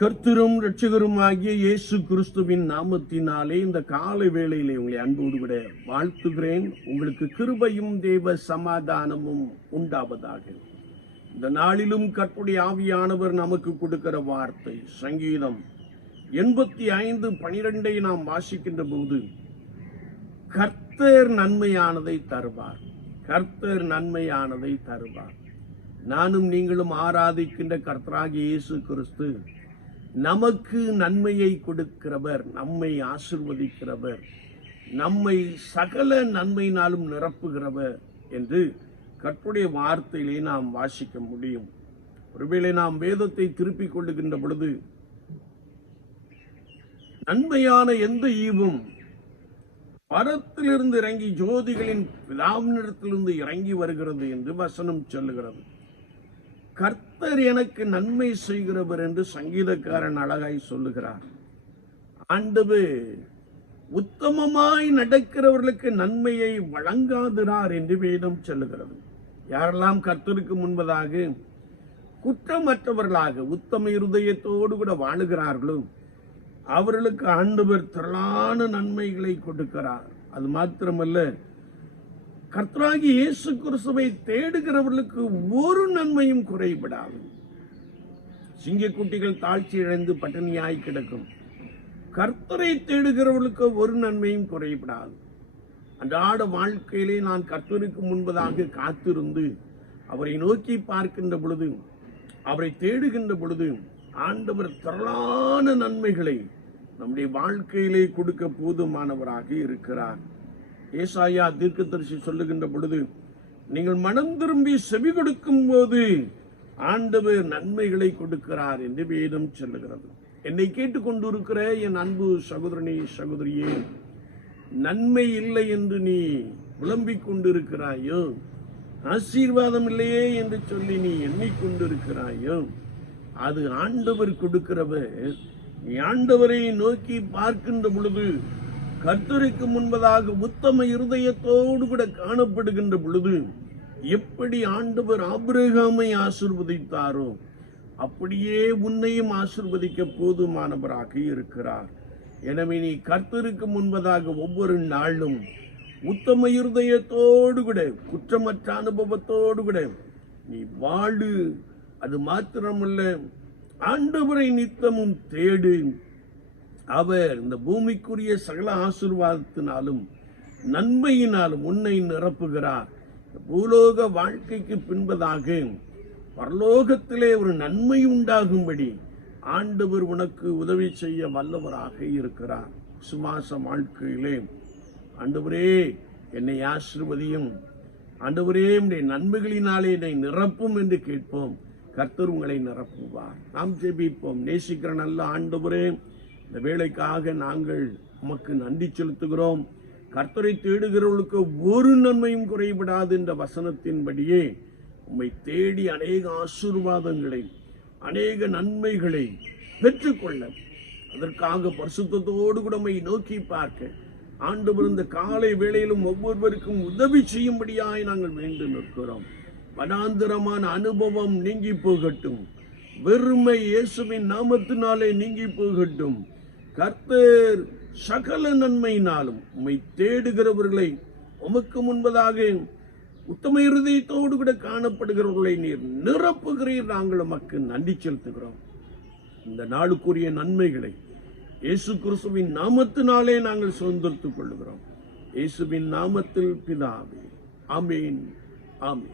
கர்த்தரும் இரட்சகருமாகிய இயேசு கிறிஸ்துவின் நாமத்தினாலே இந்த காலை வேளையிலே உங்களை அன்போடு விட வாழ்த்துகிறேன். உங்களுக்கு கிருபையும் தேவ சமாதானமும் உண்டாவதாக. இந்த நாளிலும் கற்புடைய ஆவியானவர் நமக்கு கொடுக்கிற வார்த்தை சங்கீதம் எண்பத்தி ஐந்து பனிரெண்டை நாம் வாசிக்கின்ற போது கர்த்தர் நன்மையானதை தருவார். கர்த்தர் நன்மையானதை தருவார். நானும் நீங்களும் ஆராதிக்கின்ற கர்த்தராகிய இயேசு கிறிஸ்து நமக்கு நன்மையை கொடுக்கிறவர் நம்மை ஆசிர்வதிக்கிறவர் நம்மை சகல நன்மையினாலும் நிரப்புகிறவர் என்று கற்புடைய வார்த்தையிலே நாம் வாசிக்க முடியும். ஒருவேளை நாம் வேதத்தை திருப்பிக் கொள்ளுகின்ற பொழுது நன்மையான எந்த ஈவும் பரத்திலிருந்து இறங்கி ஜோதிகளின் பிதாவினிடத்திலிருந்து இறங்கி வருகிறது என்று வசனம் சொல்லுகிறது. கர்த்தர் எனக்கு நன்மை செய்கிறவர் என்று சங்கீதக்காரன் அழகாய் சொல்லுகிறார். ஆண்டவு உத்தமமாய் நடக்கிறவர்களுக்கு நன்மையை வழங்காதிரார் என்று வேதம் சொல்லுகிறது. யாரெல்லாம் கர்த்தருக்கு முன்பதாக குற்றமற்றவர்களாக உத்தம இருதயத்தோடு கூட வாழுகிறார்களோ அவர்களுக்கு ஆண்டவர் திரளான நன்மைகளை கொடுக்கிறார். அது மாத்திரமல்ல கர்த்தராகி இயேசு கிறிஸ்துவை தேடுகிறவர்களுக்கு ஒரு நன்மையும் குறைபடாது. சிங்கக்குட்டிகள் தாழ்ச்சி இழந்து பட்டினியாய் கிடக்கும். கர்த்தரை தேடுகிறவர்களுக்கு ஒரு நன்மையும் குறைபடாது. அன்றாட வாழ்க்கையிலே நான் கர்த்தருக்கு முன்பதாக காத்திருந்து அவரை நோக்கி பார்க்கின்ற பொழுது அவரை தேடுகின்ற பொழுது ஆண்டவர் திரளான நன்மைகளை நம்முடைய வாழ்க்கையிலே கொடுக்க போதுமானவராக இருக்கிறார். ஏசாயா தீர்க்கதரிசி சொல்லுகின்ற பொழுது நீங்கள் மனம் திரும்பி செவி கொடுக்கும் போது ஆண்டவர் நன்மைகளை கொடுக்கிறார் என்று வேதம் சொல்லுகிறது. என்னை கேட்டுக்கொண்டிருக்கிற என் அன்பு சகோதரனே சகோதரியே நன்மை இல்லை என்று நீ புலம்பிக் கொண்டிருக்கிறாயோ? ஆசீர்வாதம் இல்லையே என்று சொல்லி நீ எண்ணிக்கொண்டிருக்கிறாயோ? அது ஆண்டவர் கொடுக்கிறவர். ஆண்டவரை நோக்கி பார்க்கின்ற பொழுது கர்த்தருக்கு முன்பதாக உத்தம இருதயத்தோடு கூட காணப்படுகின்ற பொழுது எப்படி ஆண்டவர் ஆபிரகாமை ஆசிர்வதித்தாரோ அப்படியே உன்னையும் ஆசிர்வதிக்க போதுமானவராக இருக்கிறார். எனவே நீ கர்த்தருக்கு முன்பதாக ஒவ்வொரு நாளும் உத்தம இருதயத்தோடு கூட குற்றமற்ற அனுபவத்தோடு கூட நீ வாழு. அது மாத்திரமல்ல ஆண்டவரை நித்தமும் தேடு. அவர் இந்த பூமிக்குரிய சகல ஆசிர்வாதத்தினாலும் நன்மையினாலும் உன்னை நிரப்புகிறார். பூலோக வாழ்க்கைக்கு பின்பதாக பரலோகத்திலே ஒரு நன்மை உண்டாகும்படி ஆண்டவர் உனக்கு உதவி செய்ய வல்லவராக இருக்கிறார். சுமாச வாழ்க்கையிலே ஆண்டவரே என்னை ஆசிர்வதியும். ஆண்டவரே உடைய நன்மைகளினாலே என்னை நிரப்பும் என்று கேட்போம். கர்த்தர் உங்களை நிரப்புவார். நாம் ஜெபிப்போம். நேசிக்கிற நல்ல ஆண்டவரே இந்த வேலைக்காக நாங்கள் உமக்கு நன்றி செலுத்துகிறோம். கர்த்தரை தேடுகிறவர்களுக்கு ஒரு நன்மையும் குறைபடாது என்ற வசனத்தின்படியே உம்மை தேடி அநேக ஆசீர்வாதங்களை அநேக நன்மைகளை பெற்றுக்கொள்ள. அதற்காக பரிசுத்தோடு கூட உம்மை நோக்கி பார்க்க. ஆண்டு பிறந்த காலை வேளையிலும் ஒவ்வொருவருக்கும் உதவி செய்யும்படியாய் நாங்கள் வேண்டு நிற்கிறோம். வனாந்திரமான அனுபவம் நீங்கி போகட்டும். வெறுமை இயேசுவின் நாமத்தினாலே நீங்கி போகட்டும். கர்த்தர் சகல நன்மையினாலும் உம்மை தேடுகிறவர்களை உமக்கு முன்பதாக உத்தம இருதயத்தோடு கூட காணப்படுகிறவர்களை நீர் நிரப்புகிறீர். நாங்கள் உமக்கு நன்றி செலுத்துகிறோம். இந்த நாளுக்குரிய நன்மைகளை இயேசு கிறிஸ்துவின் நாமத்தினாலே நாங்கள் சுதந்திரத்துக் கொள்ளுகிறோம். இயேசுவின் நாமத்தில் பிதாவே ஆமீன் ஆமீன்.